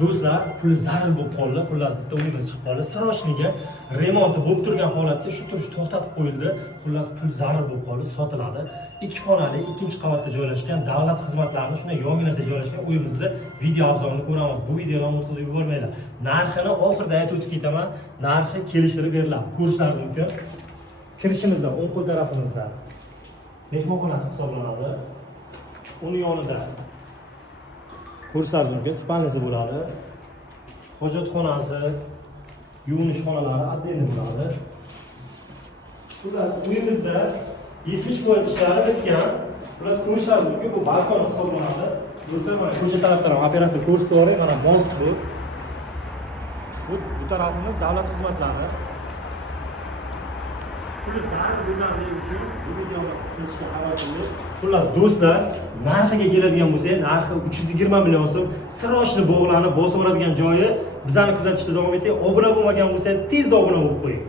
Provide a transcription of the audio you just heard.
Do'stlar, pul zarur bo'lib qoldi. Xullas bitta uyimiz chiqib qoldi. Srochniga remonti bo'lib turgan holatga shu turish to'xtatib qo'yildi. Xullas pul zarur bo'lib qoldi, sotiladi. 2 xonali, 2-qavatda joylashgan, davlat xizmatlarining shunday yonginasida joylashgan uyimizda video obzorini ko'ramiz. Bu videoni o'tkazib yubormanglar. Narxini oxirida aytib o'tib ketaman. Narxi kelishtirib beriladi. Ko'rishlaringiz mumkin. Kirishimizda o'ng qo'l tarafimizda mehmonxonasi hisoblanadi. Uning yonida ko'rishlaringiz mumkin, spalnisi bo'ladi. Hojatxonasi, yuvinish xonalari отдельно bo'ladi. Xullas, uyimizda 70% ishlari bitgan. Xullas, ko'rishlaringiz mumkin, bu balkon hisoblanadi. Do'stlar, mana ko'cha tarafdan operator ko'rsatib yuboring, mana most bu. Bu tarafimiz davlat xizmatlari. Puli zarur bo'lganligi uchun bu videoni qilishga qaror qildik. Xullas, do'stlar, narxiga keladigan bo'lsak, narxi 320 million so'm. Srochni bog'lanib, bosib oladigan joyi. Bizani kuzatishda davom eting. Obuna bo'lmagan bo'lsangiz, tezda obuna bo'lib qo'ying.